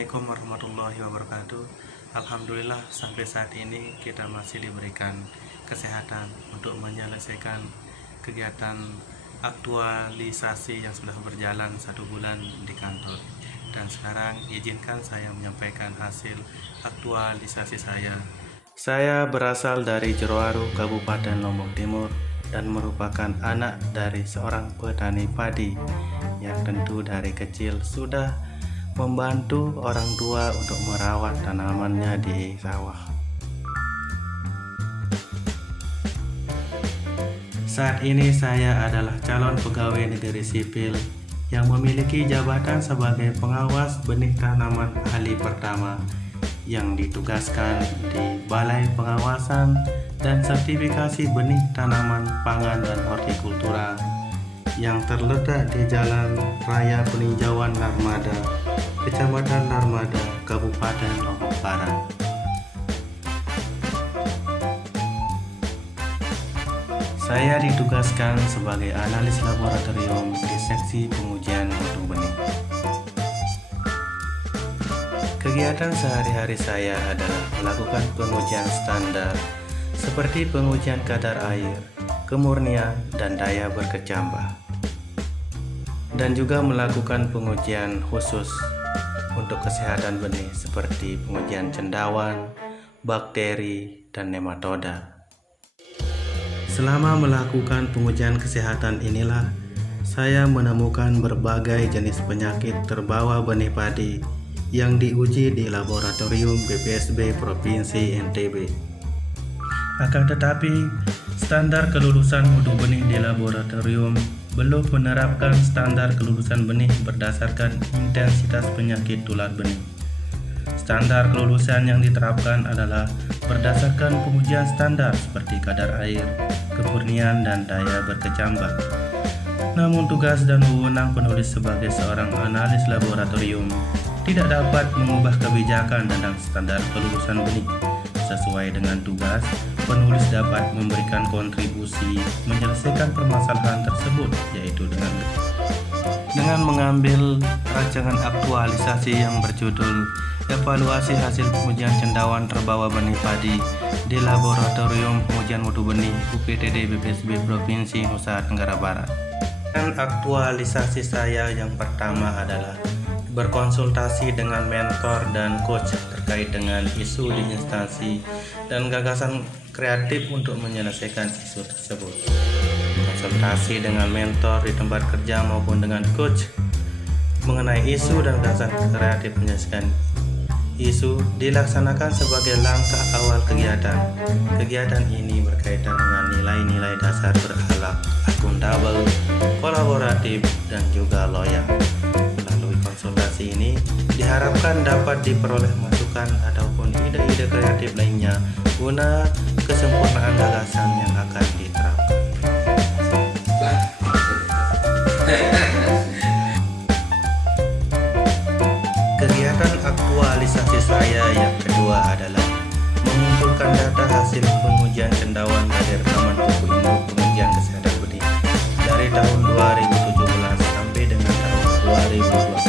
Assalamualaikum warahmatullahi wabarakatuh. Alhamdulillah sampai saat ini kita masih diberikan kesehatan untuk menyelesaikan kegiatan aktualisasi yang sudah berjalan 1 bulan di kantor. Dan sekarang izinkan saya menyampaikan hasil aktualisasi saya. Saya berasal dari Jerowaru, Kabupaten Lombok Timur, dan merupakan anak dari seorang petani padi yang tentu dari kecil sudah membantu orang tua untuk merawat tanamannya di sawah. Saat ini saya adalah calon pegawai negeri sipil yang memiliki jabatan sebagai pengawas benih tanaman ahli pertama yang ditugaskan di Balai Pengawasan dan Sertifikasi Benih Tanaman Pangan dan Hortikultura yang terletak di Jalan Raya Peninjauan Narmada, Kecamatan Narmada, Kabupaten Lombok Barat. Saya ditugaskan sebagai analis laboratorium di seksi pengujian mutu benih. Kegiatan sehari-hari saya adalah melakukan pengujian standar seperti pengujian kadar air, kemurnian, dan daya berkecambah, dan juga melakukan pengujian khusus untuk kesehatan benih seperti pengujian cendawan, bakteri, dan nematoda. Selama melakukan pengujian kesehatan inilah saya menemukan berbagai jenis penyakit terbawa benih padi yang diuji di laboratorium BPSB Provinsi NTB. Akan tetapi, standar kelulusan mutu benih di laboratorium belum menerapkan standar kelulusan benih berdasarkan intensitas penyakit tular benih. Standar kelulusan yang diterapkan adalah berdasarkan pengujian standar seperti kadar air, kemurnian, dan daya berkecambah. Namun tugas dan wewenang penulis sebagai seorang analis laboratorium tidak dapat mengubah kebijakan tentang standar kelulusan benih. Sesuai dengan tugas, penulis dapat memberikan kontribusi menyelesaikan permasalahan tersebut, yaitu dengan mengambil rancangan aktualisasi yang berjudul Evaluasi Hasil Pengujian Cendawan Terbawa Benih Padi di Laboratorium Pengujian Mutu Benih UPTD BPSB Provinsi Nusa Tenggara Barat. Dan aktualisasi saya yang pertama adalah berkonsultasi dengan mentor dan coach terkait dengan isu di instansi dan gagasan kreatif untuk menyelesaikan isu tersebut. Konsultasi dengan mentor di tempat kerja maupun dengan coach mengenai isu dan gagasan kreatif menyelesaikan isu dilaksanakan sebagai langkah awal kegiatan. Kegiatan ini berkaitan dengan nilai-nilai dasar berakhlak, akuntabel, kolaboratif, dan juga loyal. Konsultasi ini diharapkan dapat diperoleh masukan ataupun ide-ide kreatif lainnya guna kesempurnaan gagasan yang akan diterapkan. Kegiatan aktualisasi saya yang kedua adalah mengumpulkan data hasil pengujian cendawan dari rekaman buku induk pengujian kesehatan benih dari tahun 2017 sampai dengan tahun 2020.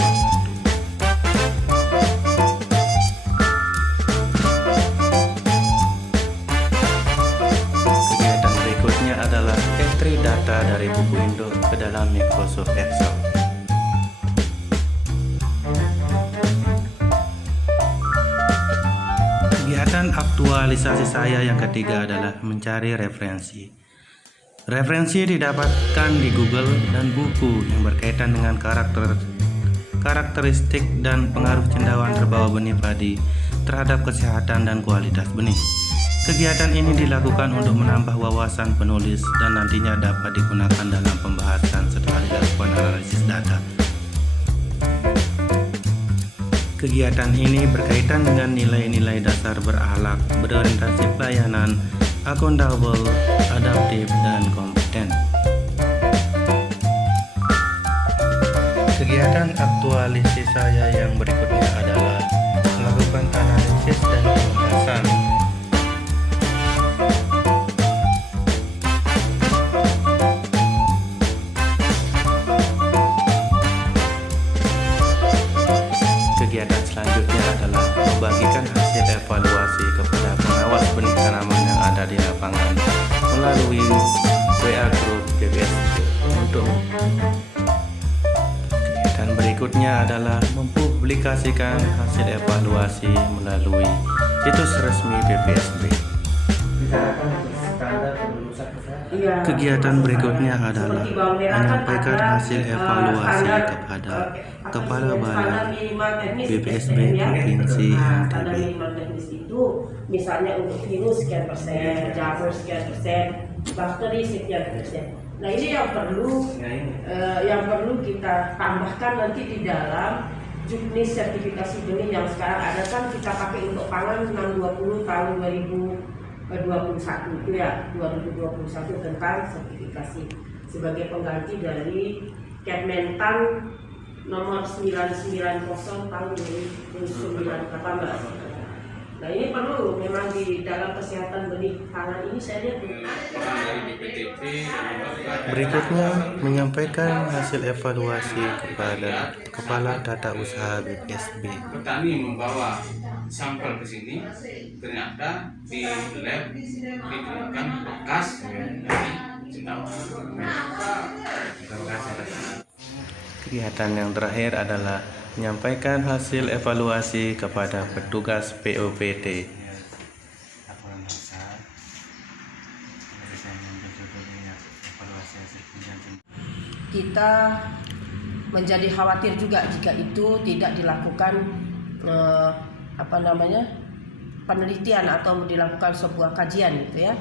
Data dari buku induk ke dalam Microsoft Excel. Kegiatan aktualisasi saya yang ketiga adalah mencari referensi. Referensi didapatkan di Google dan buku yang berkaitan dengan karakteristik dan pengaruh cendawan terbawa benih padi terhadap kesehatan dan kualitas benih. Kegiatan ini dilakukan untuk menambah wawasan penulis dan nantinya dapat digunakan dalam pembahasan setelah dilakukan analisis data. Kegiatan ini berkaitan dengan nilai-nilai dasar berakhlak, berorientasi pelayanan, akuntabel, adaptif, dan kompeten. Kegiatan aktualisasi saya yang berikutnya adalah melakukan analisis dan pembahasan. Kegiatan selanjutnya adalah membagikan hasil evaluasi kepada pengawas benih tanaman yang ada di lapangan melalui WA Group BPSB. Untuk kegiatan berikutnya adalah mempublikasikan hasil evaluasi melalui situs resmi BPSB. Kegiatan berikutnya adalah menyampaikan hasil evaluasi kepada Kepala Balai BPSB Provinsi NTB. Misalnya untuk virus sekian persen, jamur sekian persen, bakteri sekian persen. Nah ini yang perlu kita tambahkan nanti di dalam juknis sertifikasi benih yang sekarang ada, kan kita pakai untuk pangan 620 tahun 2021 itu ya, 2021 tentang sertifikasi sebagai pengganti dari Kementan nomor 990 tahun 2018. Nah ini perlu memang di dalam kesehatan benih pangan ini saya lihat. Berikutnya menyampaikan hasil evaluasi kepada Kepala Tata Usaha BPSB. Petani membawa sampel ke sini, ternyata di lab ditemukan bekas dari sendawa. Kegiatan yang terakhir adalah menyampaikan hasil evaluasi kepada petugas POPT. Kita menjadi khawatir juga jika itu tidak dilakukan penelitian atau dilakukan sebuah kajian gitu ya.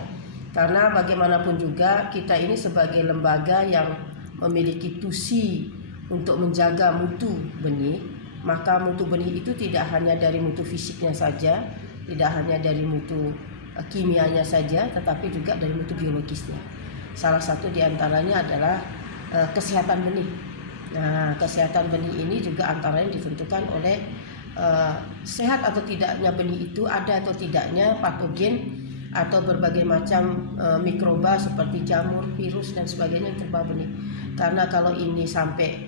Karena bagaimanapun juga kita ini sebagai lembaga yang memiliki tusi untuk menjaga mutu benih, maka mutu benih itu tidak hanya dari mutu fisiknya saja, tidak hanya dari mutu kimianya saja, tetapi juga dari mutu biologisnya. Salah satu diantaranya adalah kesehatan benih. Nah, kesehatan benih ini juga antaranya ditentukan oleh sehat atau tidaknya benih itu, ada atau tidaknya patogen atau berbagai macam mikroba seperti jamur, virus dan sebagainya yang terbawa benih. Karena kalau ini sampai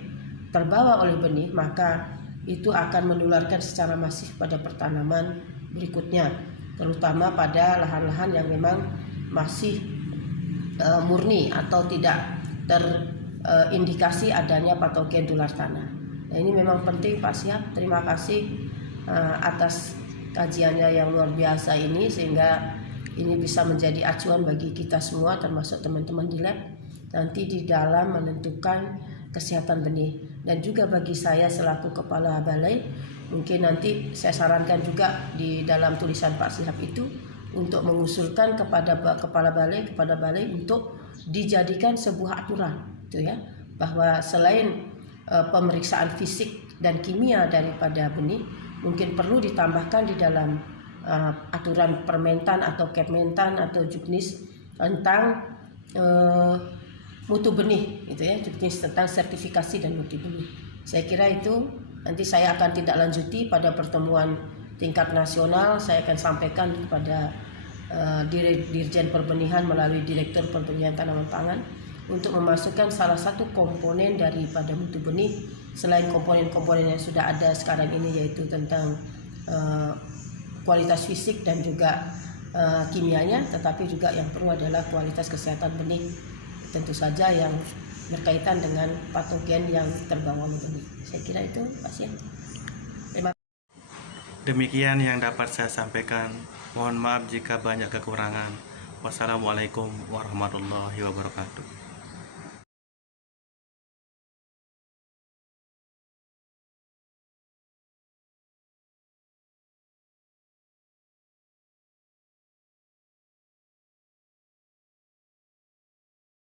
terbawa oleh benih, maka itu akan menularkan secara masif pada pertanaman berikutnya, terutama pada lahan-lahan yang memang masih murni atau tidak terindikasi adanya patogen tular tanah. Nah, ini memang penting Pak Siap. Terima kasih atas kajiannya yang luar biasa ini, sehingga ini bisa menjadi acuan bagi kita semua termasuk teman-teman di lab nanti di dalam menentukan kesehatan benih. Dan juga bagi saya selaku kepala balai, mungkin nanti saya sarankan juga di dalam tulisan Pak Sihab itu untuk mengusulkan kepada kepala balai untuk dijadikan sebuah aturan gitu ya, bahwa selain pemeriksaan fisik dan kimia daripada benih, mungkin perlu ditambahkan di dalam aturan Permentan atau Kementan atau juknis tentang mutu benih gitu ya, juknis tentang sertifikasi dan mutu benih. Saya kira itu nanti saya akan tindak lanjuti pada pertemuan tingkat nasional. Saya akan sampaikan kepada Dirjen Perbenihan melalui Direktur Perbenihan Tanaman Pangan untuk memasukkan salah satu komponen daripada mutu benih selain komponen-komponen yang sudah ada sekarang ini, yaitu tentang kualitas fisik dan juga kimianya, tetapi juga yang perlu adalah kualitas kesehatan benih, tentu saja yang berkaitan dengan patogen yang terbawa oleh benih. Saya kira itu Pak Sian. Terima kasih. Demikian yang dapat saya sampaikan. Mohon maaf jika banyak kekurangan. Wassalamualaikum warahmatullahi wabarakatuh.